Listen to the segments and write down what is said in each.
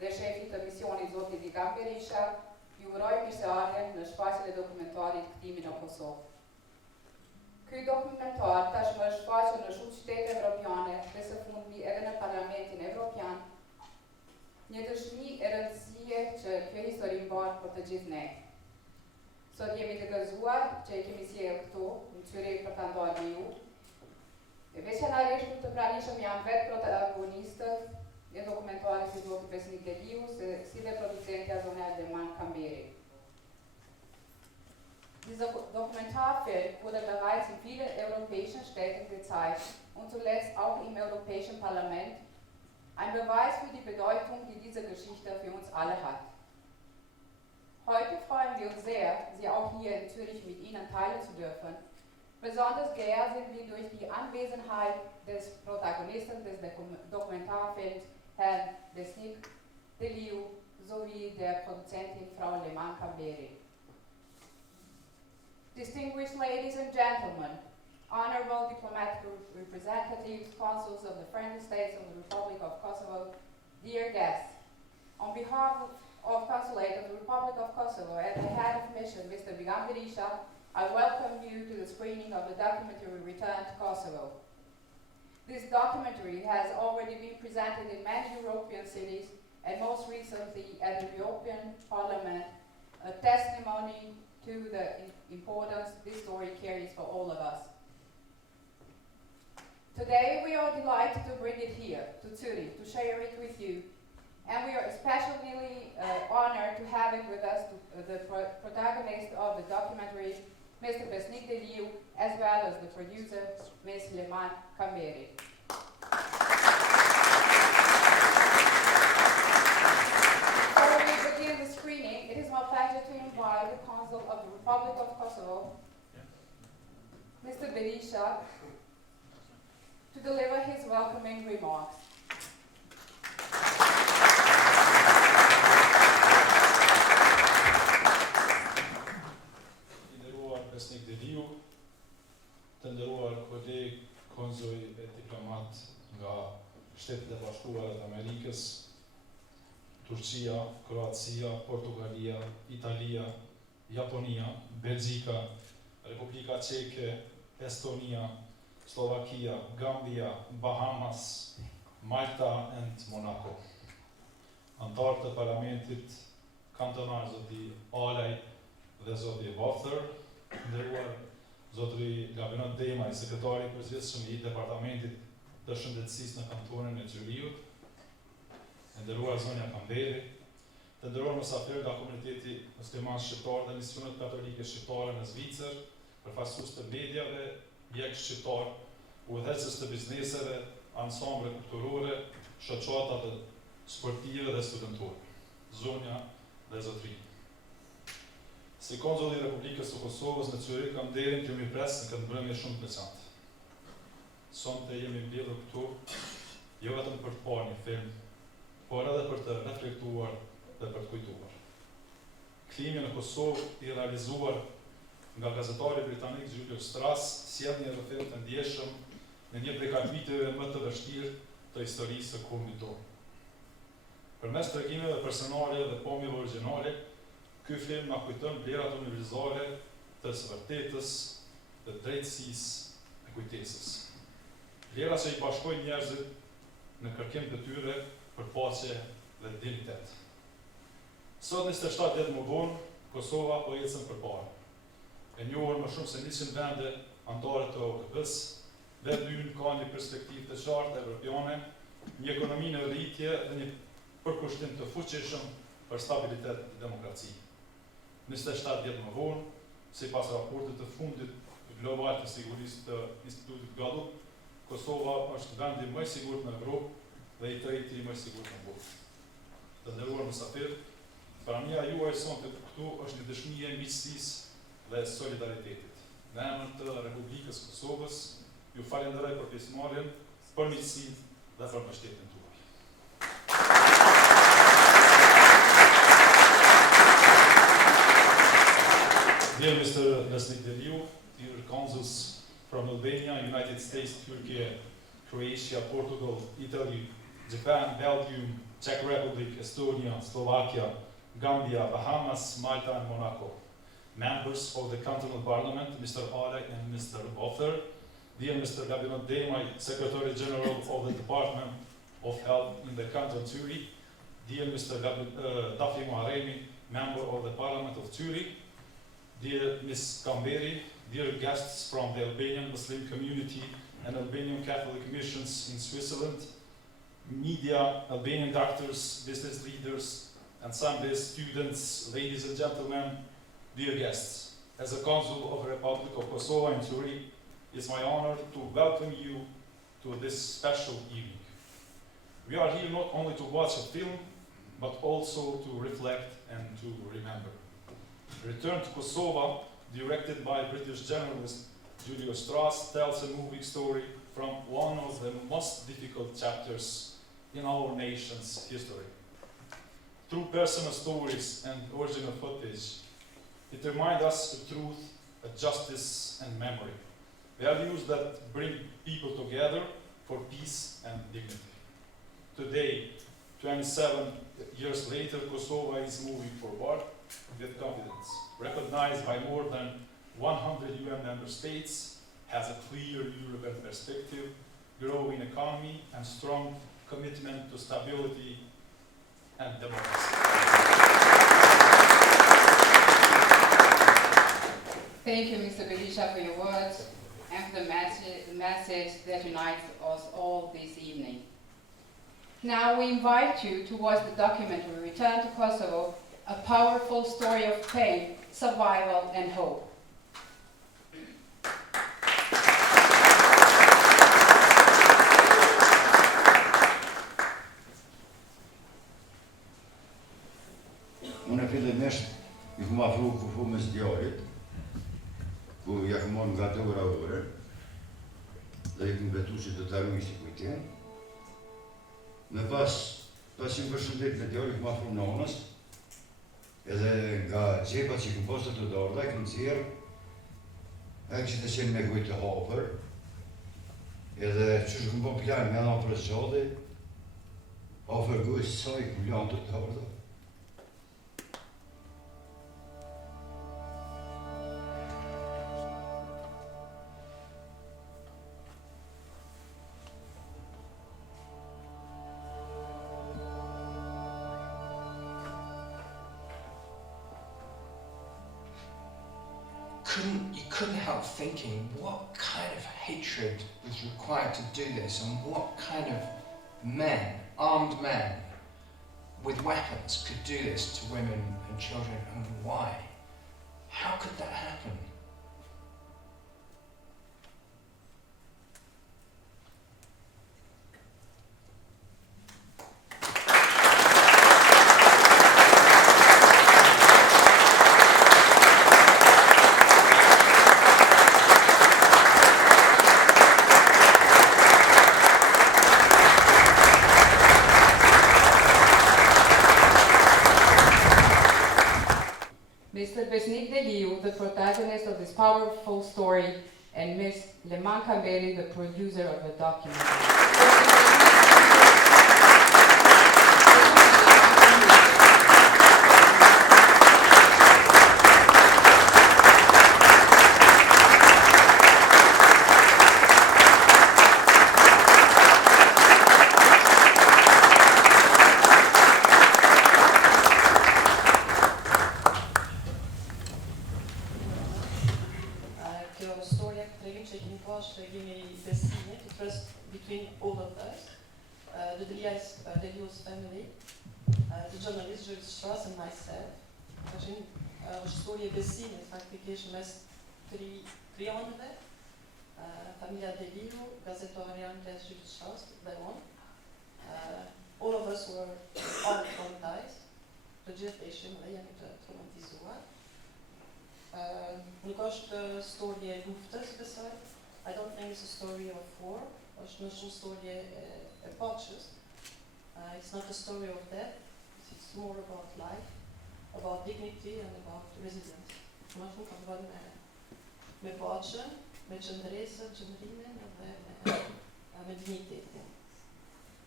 dhe shefit të misionit Zoti Vigan Berisha, ju uroj mirëseardhjen në shfaqjen e dokumentarit Kthimi në Kosovë. Ky dokumentar tashmë është shfaqur në shumë qytete evropiane dhe së fundmi edhe në Parlamentin Evropian, një dëshmi e rëndësie që kjo histori mban për të gjithë ne. Sot jemi të gëzuar që e kemi sjellë këtu, në Zyrik për ta ndarë me ju. Veçanërisht të pranishëm janë vetë protagonistët e dokumentarit si Zoti Besnik Deliu, si dhe producentja Zonja Leman Kamberi. Dieser Dokumentarfilm wurde bereits in vielen europäischen Städten gezeigt und zuletzt auch im Europäischen Parlament, ein Beweis für die Bedeutung, die diese Geschichte für uns alle hat. Heute freuen wir uns sehr, Sie auch hier in Zürich mit Ihnen teilen zu dürfen. Besonders geehrt sind wir durch die Anwesenheit des Protagonisten des Dokumentarfilms, Herrn Besnik Deliu, sowie der Produzentin Frau Leman Kamberi. Distinguished ladies and gentlemen, honorable diplomatic representatives, consuls of the friendly states of the Republic of Kosovo, dear guests, on behalf of Consulate of the Republic of Kosovo and the head of mission, Mr. Vigan Berisha, I welcome you to the screening of the documentary Return to Kosovo. This documentary has already been presented in many European cities and most recently at the European Parliament, a testimony to the importance this story carries for all of us. Today we are delighted to bring it here to Zurich to share it with you, and we are especially honored to have it with us, the protagonist of the documentary, Mr. Besnik Deliu, as well as the producer, Ms. Leman Kamberi. Before we begin the screening, it is my pleasure to invite the Consul of the Republic of Kosovo, Mr. Berisha, to deliver his welcoming remarks. Besnik Deliu, të nderuar koleg, konzull e diplomat nga Shtetet e Bashkuara të Amerikës, Turqia, Kroacia, Portugalia, Italia, Japonia, Belgjika, Republika Çeke, Estonia, Slovakia, Gambia, Bahamas, Malta and Monaco. Antarë të Parlamentit Kantonar Zoti Alaj dhe Zoti Bother, nderuar Zotri Gabinot Demaj, sekretari përgjithshëm i Departamentit të Shëndetësisë në kantonin e Gjyriut, nderuar Zonja Kamberi, të nderuar mysafirë nga komuniteti musliman shqiptar dhe misionet katolike shqiptare në Zvicër, përfaqësues të mediave, mjek shqiptar, udhëheqës të bizneseve, ansamble kulturore, shoqata të sportive dhe studentore, zonja dhe zotri. Si konzull i Republikës së Kosovës në Zyrik kam nderin t'ju mirëpresë në këtë mbrëmje shumë të veçantë. Sonte jemi mbledhur këtu jo vetëm për të parë një film, por edhe për të reflektuar dhe për të kujtuar. Kthimi në Kosovë i realizuar nga gazetari britanik Julius Strass sjell një rrëfim të ndjeshëm në një prej kapitujve më të vështirë të historisë së kombit tonë. Përmes tregimeve personale dhe pamjeve origjinale, ky film na kujton vlerat universale të së vërtetës, të drejtësisë e kujtesës. Vlera që i bashkojnë njerëzit në kërkim të tyre për paqe dhe dignitet. Sot 27 vjet më vonë, Kosova po ecën përpara. E njohur më shumë se 100 vende anëtare të OKB-s, vetë ynë ka një perspektivë të qartë evropiane, një ekonomi në rritje dhe një përkushtim të fuqishëm për stabilitet dhe demokraci. 27 vjet më vonë, sipas raportit të fundit global të sigurisë të Institutit Gallup, Kosova është vendi më i sigurt në Evropë dhe i treti më i sigurt në botë. Të nderuar mysafirë, pranija juaj sonte këtu është një dëshmi e miqësisë dhe solidaritetit. Në emër të Republikës Kosovës, ju falenderoj për pjesëmarrjen, për miqësinë dhe për mbështetjen tuaj. Dear Mr. Besnik Deliu, dear consuls from Albania, United States, Turkey, Croatia, Portugal, Italy, Japan, Belgium, Czech Republic, Estonia, Slovakia, Gambia, Bahamas, Malta, and Monaco. Members of the Cantonal Parliament, Mr. Ale and Mr. Bother, dear Mr. Gabinot Demay, Secretary General of the Department of Health in the Canton Zurich, dear Mr. Dafi Moharemi, Member of the Parliament of Zurich, dear Ms. Kamberi, dear guests from the Albanian Muslim community and Albanian Catholic missions in Switzerland, media, Albanian doctors, business leaders, and Sunday students, ladies and gentlemen, dear guests. As a Consul of the Republic of Kosovo in Zurich, it's my honor to welcome you to this special evening. We are here not only to watch a film, but also to reflect and to remember. Return to Kosovo, directed by British journalist Julio Strass, tells a moving story from one of the most difficult chapters in our nation's history. Through personal stories and original footage, it reminds us of truth, justice, and memory. Values that bring people together for peace and dignity. Today, 27 years later, Kosovo is moving forward with confidence, recognized by more than 100 UN member states, has a clear European perspective, growing economy, and strong commitment to stability and democracy. Thank you, Mr. Berisha, for your words and for the message that unites us all this evening. Now we invite you to watch the documentary Return to Kosovo, a powerful story of pain, survival, and hope. Unë fillimisht I kom afru kufumës djarit, ku ja kom marrë nga 2 ore, dhe I kom betu që do të arrujë si kujtjen. Me pas që më përshëndet me djarit, kom afru nonës, edhe nga gjepat që kom postë të darda, I kom zirë, e që të qenë me kujtë të hapër, edhe që kom po plan me anë për zgjade, afer gujtë sa I kom janë të darda. You couldn't help thinking what kind of hatred was required to do this, and what kind of men, armed men, with weapons could do this to women and children, and why? How could that happen? Mr. Besnik Deliu, the protagonist of this powerful story, and Ms. Leman Kamberi, the producer of the documentary. Between all of us, the Deliu's family, the journalist Jules Strass and myself. Është historie besimit faktikisht mes 3 anëve, familja Deliu, gazetari angles Jules Strass dhe unë. All of us were all traumatized. Të gjithë ishim dhe jemi të traumatizuar. Nuk është storje luftës besoj. I don't think it's a story of war. It's not a story of paqës. It's not a story of death. It's more about life, about dignity and about resilience. Më shumë ka të bëjë me paqën, me qëndresën, qëndrimin dhe me dignitetin.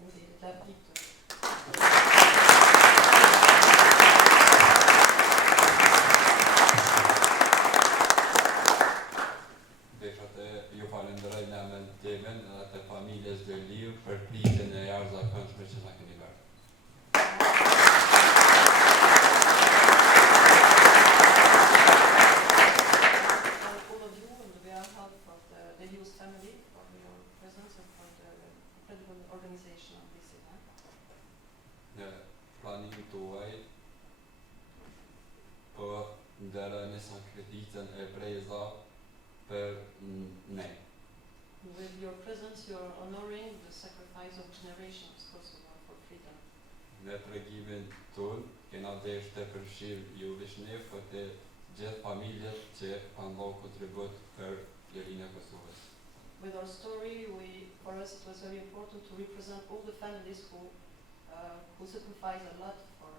Më dhe të planin tuaj për ndërën e sakrificën e breza për ne. With your presence, you're honoring the sacrifice of generations Kosovo for freedom. Në tregimin ton, kena desh të përfshir ju vishne për të gjithë familjet që kanë dhënë kontribut për lirinë e Kosovës. With our story, for us it was very important to represent all the families who sacrifice a lot for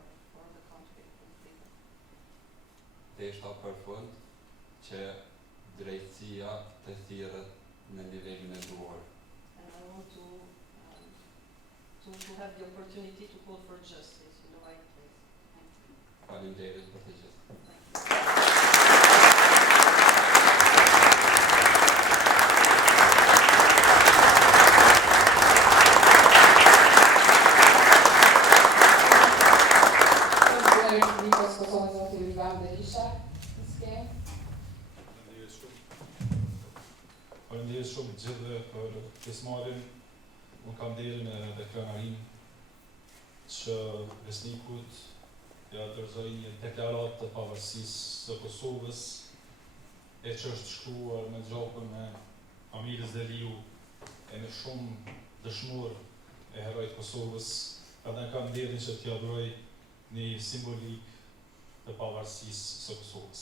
the country and freedom. Deshta për fund që drejtësia të thirret në nivelin e duhur. And I want to have the opportunity to call for justice in the right place. Thank you. Faleminderit për të gjithë. Faleminderit shumë të gjithëve për pjesëmarrjen. Unë kam derën dhe krenarinë që besnikut ja dorëzoi një deklaratë të pavarësisë së Kosovës, e që është shkruar me gjakun e familjes Deliu e në shumë dëshmor e herojt Kosovës, edhe kam derën që t'ja dhuroj një simbolik të pavarësisë së Kosovës.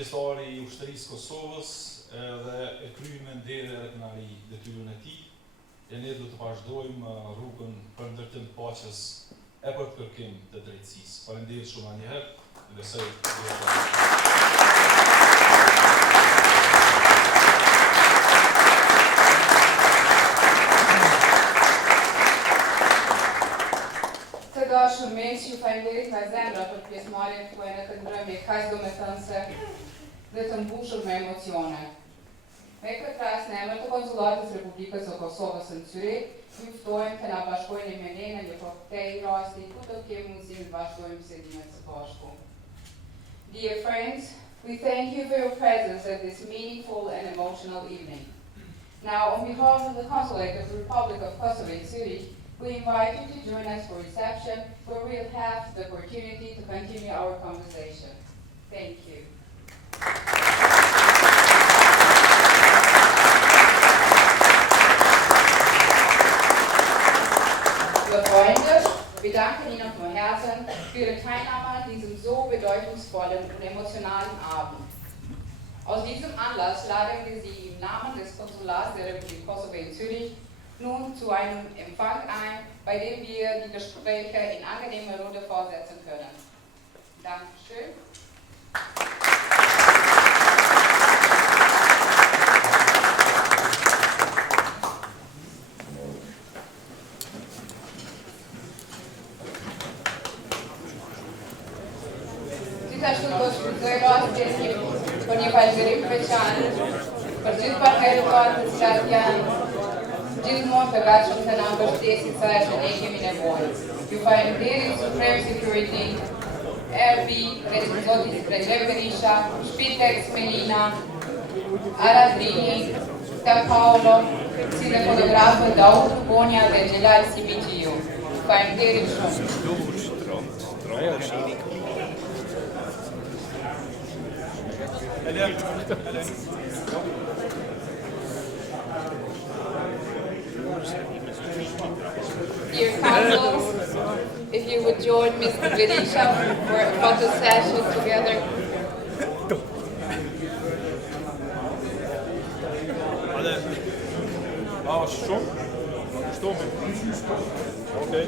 Pjesëtari i ushtërisë Kosovës edhe e kryen me nder edhe kënaqësi detyrën e tij. E ne do të vazhdojmë rrugën për ndërtim të paqes e për kërkim të drejtësisë. Faleminderit shumë një herë. Besoj Të dashur miq, ju falenderit nga zemra për pjesëmarrjen tuaj në këtë mbrëmje kaq domethënëse dhe të mbushur me emocione. Me këtë rast në emër të Konsullatës Republikës së Kosovës në Zyrich, ju ftojmë të na bashkoheni me ne në një këtij rasti ku do kemi mundësinë të vazhdojmë bisedime së bashku. Dear friends, we thank you for your presence at this meaningful and emotional evening. Now, on behalf of the Consulate of the Republic of Kosovo in Zurich, we invite you to join us for reception, where we'll have the opportunity to continue our conversation. Thank you. Liebe Freunde, wir danken Ihnen von Herzen für Ihre Teilnahme an diesem so bedeutungsvollen und emotionalen Abend. Aus diesem Anlass laden wir Sie im Namen des Konsulats der Republik Kosovo in Zürich nun zu einem Empfang ein, bei dem wir die Gespräche in angenehmer Runde fortsetzen können. Dankeschön. Gjithashtu do shfrytëzoj rastin për një falënderim veçantë për gjithë partnerët të cilat janë gjithmonë të gatshëm të na mbështesin sa që ne kemi nevojë. Ju falenderit Supreme Security, RB, Zoti Recep Berisha, Shpitex Melina, Aradrini, San Paolo, si dhe fotografët Daud Bonja dhe Gjelal Sibiqiu. Falenderit shumë. Dear councils, if you would join Mr. Berisha for a photo session together. Okay.